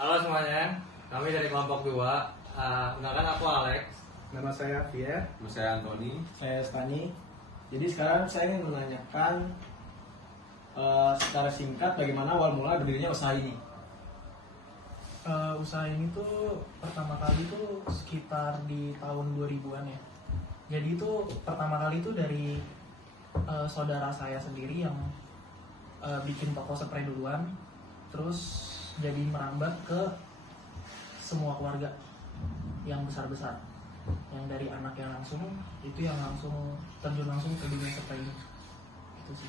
Halo semuanya, kami dari kelompok 2. Kenalkan aku Alex. Nama saya Pierre. Nama saya Anthony. Saya Stani. Jadi sekarang saya ingin menanyakan secara singkat bagaimana awal mula berdirinya usaha ini. Usaha ini tuh pertama kali tuh sekitar di tahun 2000-an ya. Jadi itu pertama kali tuh dari saudara saya sendiri yang bikin toko spray duluan, terus jadi merambat ke semua keluarga yang besar-besar, yang dari anak yang langsung itu yang langsung terjun langsung ke dunia spray ini. Itu sih.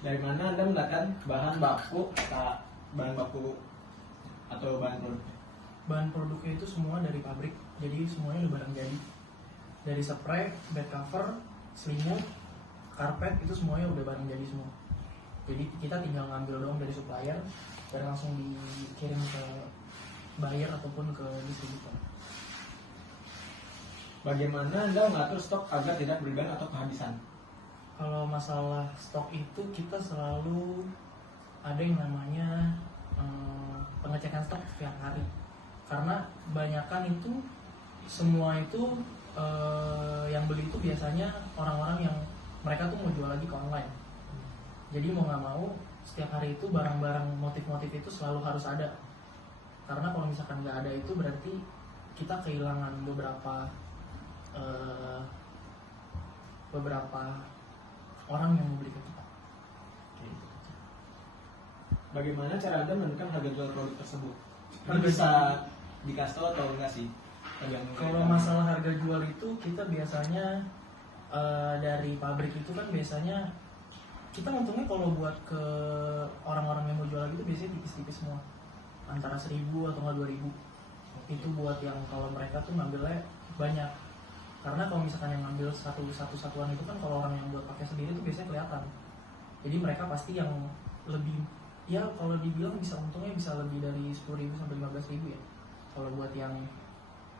Dari mana Anda mendapatkan bahan baku atau bahan produk? Bahan produknya itu semua dari pabrik, jadi semuanya udah barang jadi. Dari spray, bed cover, selimut, karpet itu semuanya udah barang jadi semua. Jadi kita tinggal ngambil doang dari supplier dan langsung dikirim ke buyer ataupun ke distributor. Bagaimana Anda mengatur stok agar tidak berlebihan atau kehabisan? Kalau masalah stok itu kita selalu ada yang namanya pengecekan stok setiap hari. Karena kebanyakan itu semua itu yang beli itu biasanya orang-orang yang mereka tuh mau jual lagi ke online. Jadi mau nggak mau setiap hari itu barang-barang motif-motif itu selalu harus ada. Karena kalau misalkan nggak ada itu berarti kita kehilangan beberapa orang yang membeli ke kita. Bagaimana cara Anda menentukan harga jual produk tersebut? Ini Harga bisa dikasih tahu atau enggak sih? Kalau masalah harga jual itu kita biasanya dari pabrik itu kan biasanya kita untungnya kalau buat ke orang-orang yang mau jual lagi itu biasanya tipis-tipis semua, antara 1.000 atau nggak 2.000. Itu buat yang kalau mereka tuh ngambilnya banyak. Karena kalau misalkan yang ngambil satu satuan itu kan kalau orang yang buat pakai sendiri itu biasanya kelihatan. Jadi mereka pasti yang lebih, ya kalau dibilang bisa untungnya bisa lebih dari 10.000 sampai 15.000 ya. Kalau buat yang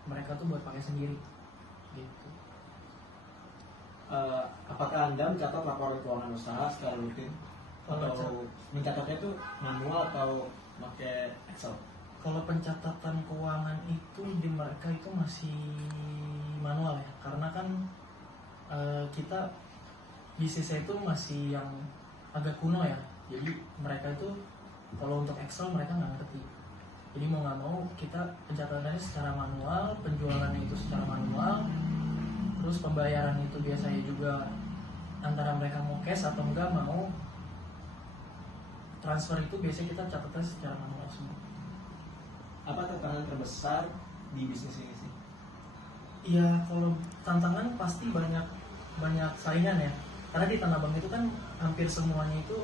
mereka tuh buat pakai sendiri gitu. Apakah Anda mencatat laporan keuangan usaha secara rutin? Atau mencatatnya itu manual atau pakai Excel? Kalau pencatatan keuangan itu di mereka itu masih manual ya, karena kan kita bisnisnya itu masih yang agak kuno ya. Jadi mereka itu kalau untuk Excel mereka nggak ngerti. Jadi mau nggak mau kita pencatatannya secara manual, penjualannya itu secara manual, terus pembayaran itu biasanya juga antara mereka mau cash atau enggak mau transfer itu biasanya kita catatnya secara manual semua. Apa tantangan terbesar di bisnis ini sih? Iya, kalau tantangan pasti banyak saingan ya. Karena di Tanah Abang itu kan hampir semuanya itu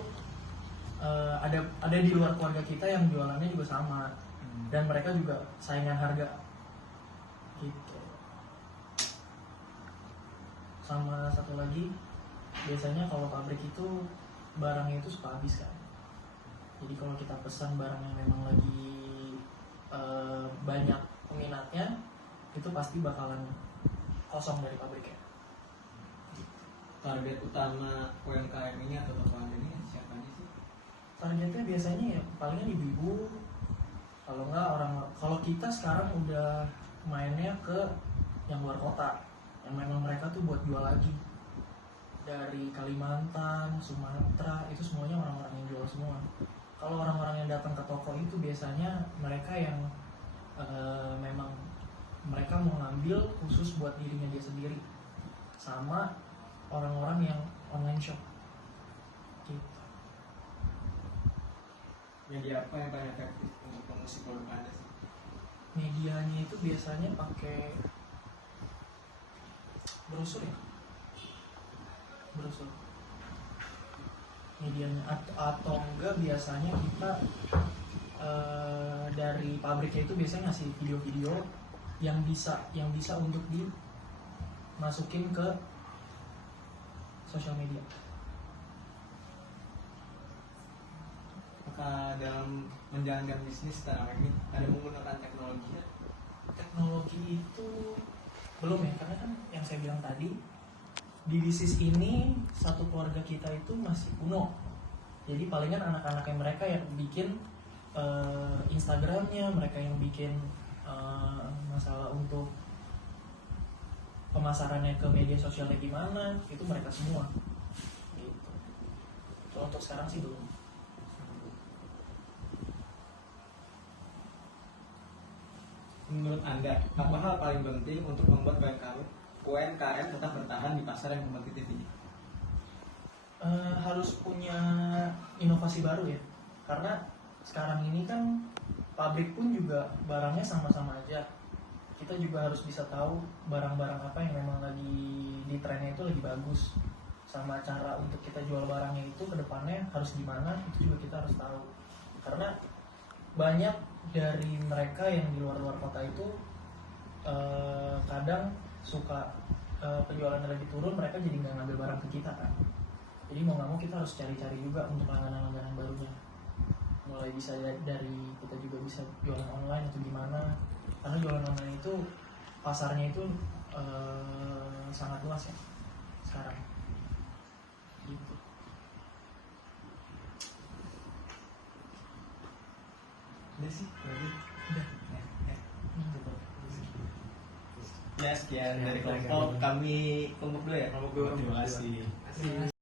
ada di luar keluarga kita yang jualannya juga sama, dan mereka juga saingan harga gitu. Sama satu lagi, biasanya kalau pabrik itu barangnya itu suka habis kan. Jadi kalau kita pesan barang yang memang lagi banyak peminatnya, itu pasti bakalan kosong dari pabriknya. Target utama UMKM ini atau toko Anda ini siapa aja sih? Targetnya biasanya ya palingan ibu-ibu, kalau enggak kalau kita sekarang udah mainnya ke yang luar kota, yang memang mereka tuh buat jual lagi dari Kalimantan, Sumatera, itu semuanya orang-orang yang jual semua. Kalau orang-orang yang datang ke toko itu biasanya mereka yang memang mereka mau ngambil khusus buat dirinya dia sendiri, sama orang-orang yang online shop gitu. Media apa yang paling efektif untuk promosi produk Anda sih? Medianya itu biasanya pakai brosur ya, brosur medianya, atau enggak biasanya kita dari pabriknya itu biasanya ngasih video-video yang bisa untuk dimasukin ke sosial media. Apakah dalam menjalankan bisnis sekarang ini ada menggunakan teknologi? Teknologi itu belum ya, karena kan yang saya bilang tadi di bisnis ini satu keluarga kita itu masih kuno. Jadi palingan anak-anaknya mereka yang bikin Instagramnya, mereka yang bikin masalah untuk pemasarannya ke media sosialnya gimana, itu mereka semua gitu. So, untuk sekarang sih belum. Menurut Anda, apa hal paling penting untuk membuat UMKM tetap bertahan di pasar yang kompetitif ini? Harus punya inovasi baru ya, karena sekarang ini kan pabrik pun juga barangnya sama-sama aja. Kita juga harus bisa tahu barang-barang apa yang memang lagi di trennya itu lagi bagus, sama cara untuk kita jual barangnya itu ke depannya harus gimana, itu juga kita harus tahu. Karena banyak dari mereka yang di luar-luar kota itu kadang suka penjualannya lagi turun, mereka jadi nggak ngambil barang ke kita kan. Jadi mau nggak mau kita harus cari-cari juga untuk langganan-langganan barunya. Mulai bisa dari kita juga bisa jualan online atau gimana, karena jualan online itu pasarnya itu sangat luas ya sekarang gitu. Udah sih, Udah. Ya sekian dari kelompok kami kelompok dulu ya. Kelompok dua. Terima kasih. Asik.